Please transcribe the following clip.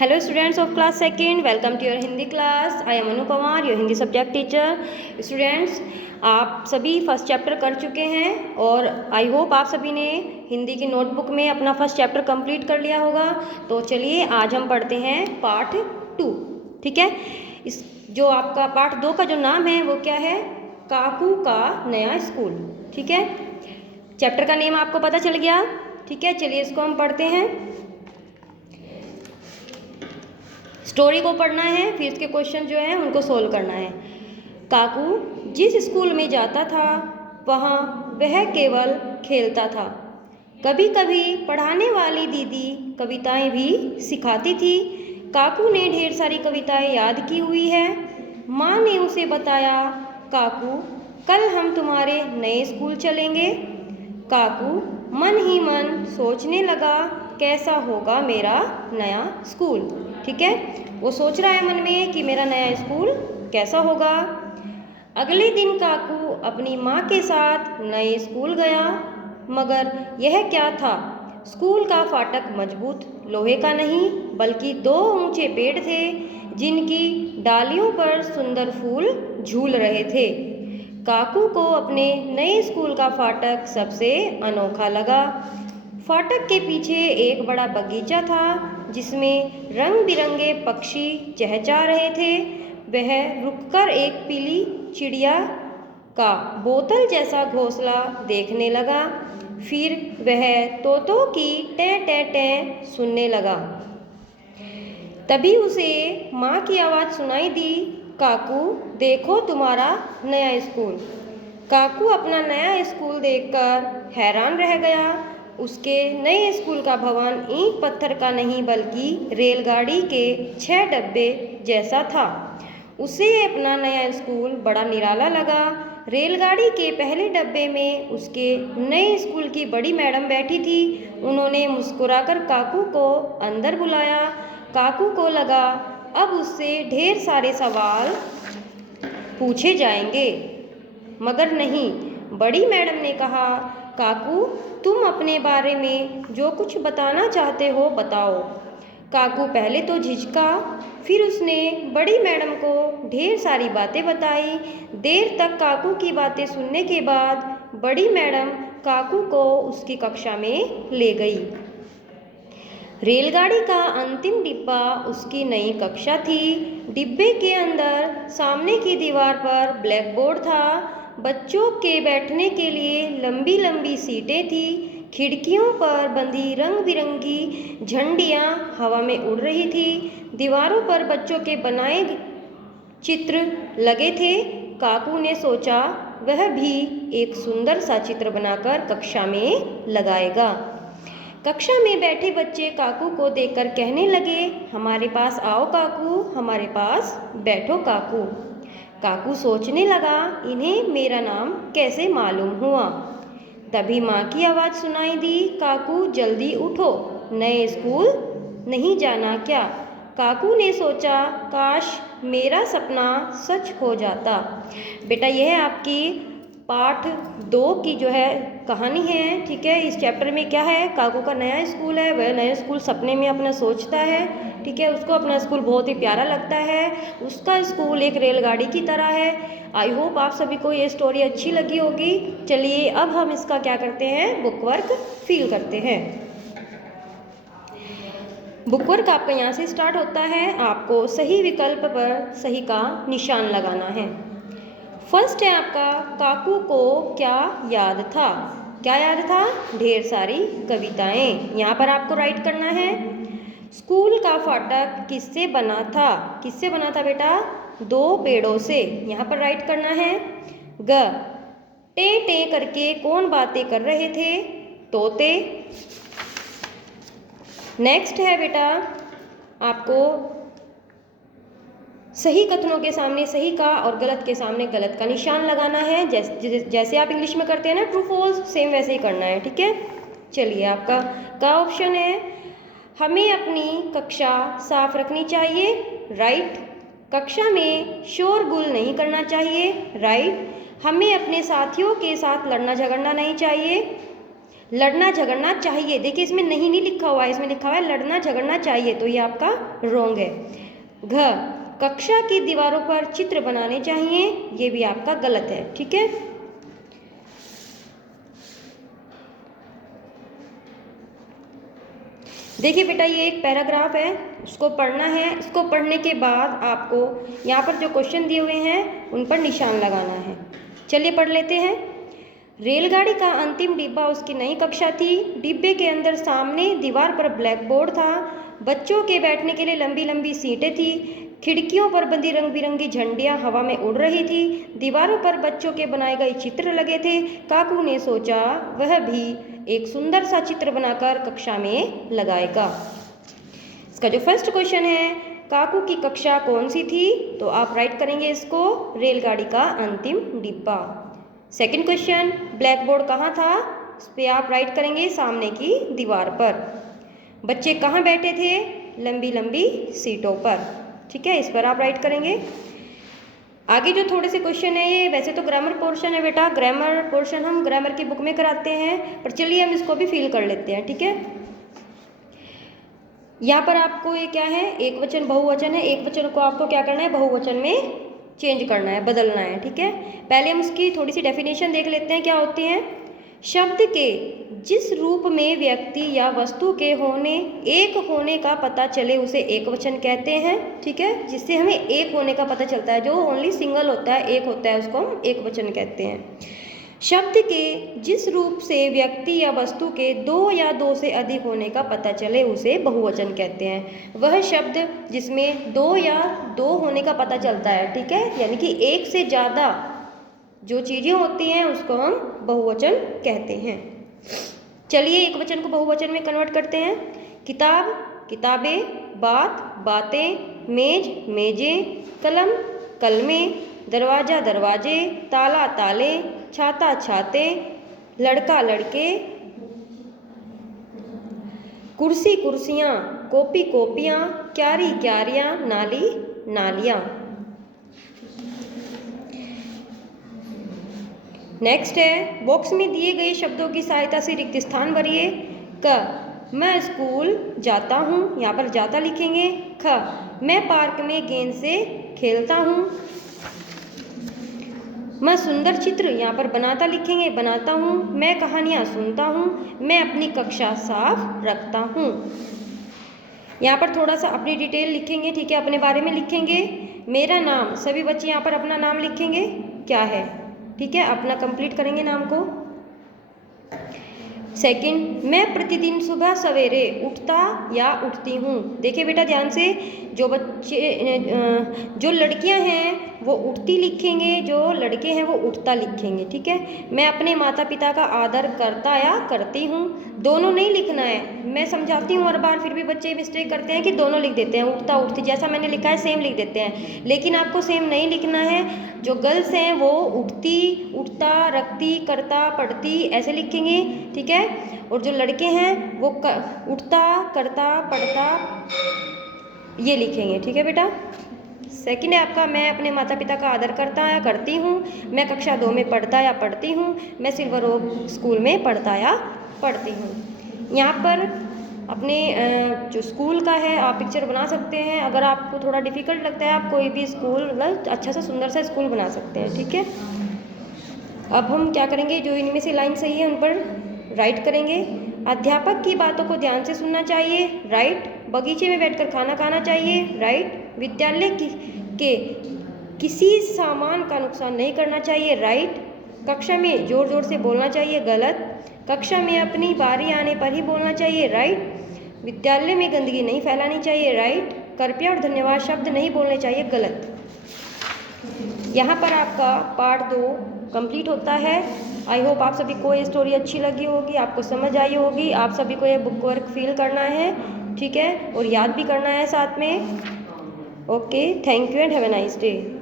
Hello students of class second, welcome to your Hindi class. I am Anu Pawar, your Hindi subject teacher. Students, आप सभी first chapter कर चुके हैं और I hope आप सभी ने हिंदी की नोटबुक में अपना फर्स्ट चैप्टर कंप्लीट कर लिया होगा। तो चलिए आज हम पढ़ते हैं पार्ट 2। ठीक है, इस जो आपका पार्ट 2 का जो नाम है वो क्या है? काकू का नया स्कूल। ठीक है, चैप्टर का नेम आपको पता चल गया। ठीक है, चलिए इसको हम पढ़ते हैं। स्टोरी को पढ़ना है, फिर इसके क्वेश्चन जो हैं उनको सोल्व करना है। काकू जिस स्कूल में जाता था वहाँ वह केवल खेलता था। कभी कभी पढ़ाने वाली दीदी कविताएं भी सिखाती थी। काकू ने ढेर सारी कविताएं याद की हुई है। माँ ने उसे बताया, काकू कल हम तुम्हारे नए स्कूल चलेंगे। काकू मन ही मन सोचने लगा, कैसा होगा मेरा नया स्कूल। ठीक है, वो सोच रहा है मन में कि मेरा नया स्कूल कैसा होगा। अगले दिन काकू अपनी माँ के साथ नए स्कूल गया, मगर यह क्या था? स्कूल का फाटक मजबूत लोहे का नहीं बल्कि 2 ऊंचे पेड़ थे जिनकी डालियों पर सुंदर फूल झूल रहे थे। काकू को अपने नए स्कूल का फाटक सबसे अनोखा लगा। फाटक के पीछे एक बड़ा बगीचा था जिसमें रंग बिरंगे पक्षी चहचहा रहे थे। वह रुककर एक पीली चिड़िया का बोतल जैसा घोंसला देखने लगा। फिर वह तोतों की टें टें टें सुनने लगा। तभी उसे माँ की आवाज़ सुनाई दी, काकू देखो तुम्हारा नया स्कूल। काकू अपना नया स्कूल देखकर हैरान रह गया। उसके नए स्कूल का भवन ईंट पत्थर का नहीं बल्कि रेलगाड़ी के 6 डब्बे जैसा था। उसे अपना नया स्कूल बड़ा निराला लगा। रेलगाड़ी के पहले डब्बे में उसके नए स्कूल की बड़ी मैडम बैठी थी। उन्होंने मुस्कुराकर काकू को अंदर बुलाया। काकू को लगा अब उससे ढेर सारे सवाल पूछे जाएंगे, मगर नहीं। बड़ी मैडम ने कहा, काकू तुम अपने बारे में जो कुछ बताना चाहते हो बताओ। काकू पहले तो झिझका, फिर उसने बड़ी मैडम को ढेर सारी बातें बताई। देर तक काकू की बातें सुनने के बाद बड़ी मैडम काकू को उसकी कक्षा में ले गई। रेलगाड़ी का अंतिम डिब्बा उसकी नई कक्षा थी। डिब्बे के अंदर सामने की दीवार पर ब्लैक बोर्ड था। बच्चों के बैठने के लिए लंबी लंबी सीटें थी। खिड़कियों पर बंधी रंग बिरंगी झंडियाँ हवा में उड़ रही थी। दीवारों पर बच्चों के बनाए चित्र लगे थे। काकू ने सोचा वह भी एक सुंदर सा चित्र बनाकर कक्षा में लगाएगा। कक्षा में बैठे बच्चे काकू को देखकर कहने लगे, हमारे पास आओ काकू, हमारे पास बैठो काकू। काकू सोचने लगा, इन्हें मेरा नाम कैसे मालूम हुआ। तभी माँ की आवाज़ सुनाई दी, काकू जल्दी उठो, नए स्कूल नहीं जाना क्या? काकू ने सोचा, काश मेरा सपना सच हो जाता। बेटा यह है आपकी पार्ट 2 की जो है कहानी है। ठीक है, इस चैप्टर में क्या है, काकू का नया स्कूल है। वह नया स्कूल सपने में अपना सोचता है। ठीक है, उसको अपना स्कूल बहुत ही प्यारा लगता है। उसका स्कूल एक रेलगाड़ी की तरह है। आई होप आप सभी को ये स्टोरी अच्छी लगी होगी। चलिए अब हम इसका क्या करते हैं, बुक वर्क फील करते हैं। बुक वर्क आपका यहाँ से स्टार्ट होता है। आपको सही विकल्प पर सही का निशान लगाना है। फर्स्ट है आपका, काकू को क्या याद था? क्या याद था? ढेर सारी कविताएं। यहाँ पर आपको राइट करना है। स्कूल का फाटक किससे बना था? किससे बना था बेटा? 2 पेड़ों से। यहाँ पर राइट करना है। ग, टे टे करके कौन बातें कर रहे थे? तोते। नेक्स्ट है बेटा आपको सही कथनों के सामने सही का और गलत के सामने गलत का निशान लगाना है। जैसे आप इंग्लिश में करते हैं ना, ट्रू फॉल्स, सेम वैसे ही करना है। ठीक है, चलिए आपका का ऑप्शन है, हमें अपनी कक्षा साफ रखनी चाहिए। राइट। कक्षा में शोरगुल नहीं करना चाहिए। राइट। हमें अपने साथियों के साथ लड़ना झगड़ना नहीं चाहिए। लड़ना झगड़ना चाहिए, देखिए इसमें नहीं लिखा हुआ है, इसमें लिखा हुआ है लड़ना झगड़ना चाहिए, तो ये आपका रॉन्ग है। घ कक्षा की दीवारों पर चित्र बनाने चाहिए, ये भी आपका गलत है। ठीक है, देखिए बेटा ये एक पैराग्राफ है, उसको पढ़ना है। इसको पढ़ने के बाद आपको यहाँ पर जो क्वेश्चन दिए हुए हैं उन पर निशान लगाना है। चलिए पढ़ लेते हैं। रेलगाड़ी का अंतिम डिब्बा उसकी नई कक्षा थी। डिब्बे के अंदर सामने दीवार पर ब्लैक बोर्ड था। बच्चों के बैठने के लिए लंबी लंबी सीटें थी। खिड़कियों पर बंधी रंग बिरंगी झंडियाँ हवा में उड़ रही थी। दीवारों पर बच्चों के बनाए गए चित्र लगे थे। काकू ने सोचा वह भी एक सुंदर सा चित्र बनाकर कक्षा में लगाएगा। इसका जो फर्स्ट क्वेश्चन है, काकू की कक्षा कौन सी थी, तो आप राइट करेंगे इसको रेलगाड़ी का अंतिम डिब्बा। सेकंड क्वेश्चन, ब्लैक बोर्ड कहाँ था, इस पर आप राइट करेंगे सामने की दीवार पर। बच्चे कहाँ बैठे थे, लंबी लंबी सीटों पर। ठीक है, इस पर आप राइट करेंगे। आगे जो थोड़े से क्वेश्चन है, ये वैसे तो ग्रामर पोर्शन है बेटा, ग्रामर पोर्शन हम ग्रामर की बुक में कराते हैं, पर चलिए हम इसको भी फिल कर लेते हैं। ठीक है, यहाँ पर आपको ये क्या है, एक वचन बहुवचन है, एक वचन को आपको क्या करना है, बहुवचन में चेंज करना है, बदलना है। ठीक है, पहले हम उसकी थोड़ी सी डेफिनेशन देख लेते हैं क्या होती है। शब्द के जिस रूप में व्यक्ति या वस्तु के एक होने का पता चले उसे एक वचन कहते हैं। ठीक है, जिससे हमें एक होने का पता चलता है, जो ओनली सिंगल होता है, एक होता है, उसको हम एक वचन कहते हैं। शब्द के जिस रूप से व्यक्ति या वस्तु के दो या दो से अधिक होने का पता चले उसे बहुवचन कहते हैं। वह शब्द जिसमें दो या दो होने का पता चलता है, ठीक है, यानी कि एक से ज़्यादा जो चीज़ें होती हैं उसको हम बहुवचन कहते हैं। चलिए एक वचन को बहुवचन में कन्वर्ट करते हैं। किताब किताबें, बात बातें, मेज मेजें, कलम कलमें, दरवाज़ा दरवाजे, ताला ताले, छाता छाते, लड़का लड़के, कुर्सी कुर्सियाँ, कॉपी कॉपियाँ, क्यारी क्यारियाँ, नाली नालियाँ। नेक्स्ट है, बॉक्स में दिए गए शब्दों की सहायता से रिक्त स्थान भरिए। क, मैं स्कूल जाता हूँ, यहाँ पर जाता लिखेंगे। ख, मैं पार्क में गेंद से खेलता हूँ। मैं सुंदर चित्र, यहाँ पर बनाता लिखेंगे, बनाता हूँ। मैं कहानियाँ सुनता हूँ। मैं अपनी कक्षा साफ रखता हूँ। यहाँ पर थोड़ा सा अपनी डिटेल लिखेंगे, ठीक है, अपने बारे में लिखेंगे। मेरा नाम, सभी बच्चे यहाँ पर अपना नाम लिखेंगे क्या है, ठीक है, अपना कंप्लीट करेंगे नाम को। सेकंड, मैं प्रतिदिन सुबह सवेरे उठता या उठती हूँ। देखिए बेटा ध्यान से, जो लड़कियाँ हैं वो उठती लिखेंगे, जो लड़के हैं वो उठता लिखेंगे। ठीक है, मैं अपने माता पिता का आदर करता या करती हूँ। दोनों नहीं लिखना है, मैं समझाती हूँ हर बार, फिर भी बच्चे मिस्टेक करते हैं कि दोनों लिख देते हैं, उठता उठती, जैसा मैंने लिखा है सेम लिख देते हैं, लेकिन आपको सेम नहीं लिखना है। जो गर्ल्स हैं वो उठती, उठता, रखती, करता, पढ़ती ऐसे लिखेंगे, ठीक है, और जो लड़के हैं वो उठता, करता, पढ़ता ये लिखेंगे। ठीक है बेटा। सेकंड है आपका, मैं अपने माता पिता का आदर करता या करती हूँ। मैं कक्षा 2 में पढ़ता या पढ़ती हूँ। मैं सिल्वर ओक स्कूल में पढ़ता या पढ़ती हूँ। यहाँ पर अपने जो स्कूल का है आप पिक्चर बना सकते हैं। अगर आपको थोड़ा डिफ़िकल्ट लगता है आप कोई भी स्कूल मतलब अच्छा सा सुंदर सा स्कूल बना सकते हैं। ठीक है, अब हम क्या करेंगे, जो इनमें से लाइन सही है उन पर राइट करेंगे। अध्यापक की बातों को ध्यान से सुनना चाहिए, राइट। बगीचे में बैठकर खाना खाना चाहिए, राइट। विद्यालय के किसी सामान का नुकसान नहीं करना चाहिए, राइट। कक्षा में ज़ोर ज़ोर से बोलना चाहिए, गलत। कक्षा में अपनी बारी आने पर ही बोलना चाहिए, राइट। विद्यालय में गंदगी नहीं फैलानी चाहिए, राइट। कृपया और धन्यवाद शब्द नहीं बोलने चाहिए, गलत। यहाँ पर आपका पार्ट 2 कंप्लीट होता है। आई होप आप सभी को ये स्टोरी अच्छी लगी होगी, आपको समझ आई होगी। आप सभी को ये बुक वर्क फिल करना है, ठीक है, और याद भी करना है साथ में। Okay, thank you and have a nice day.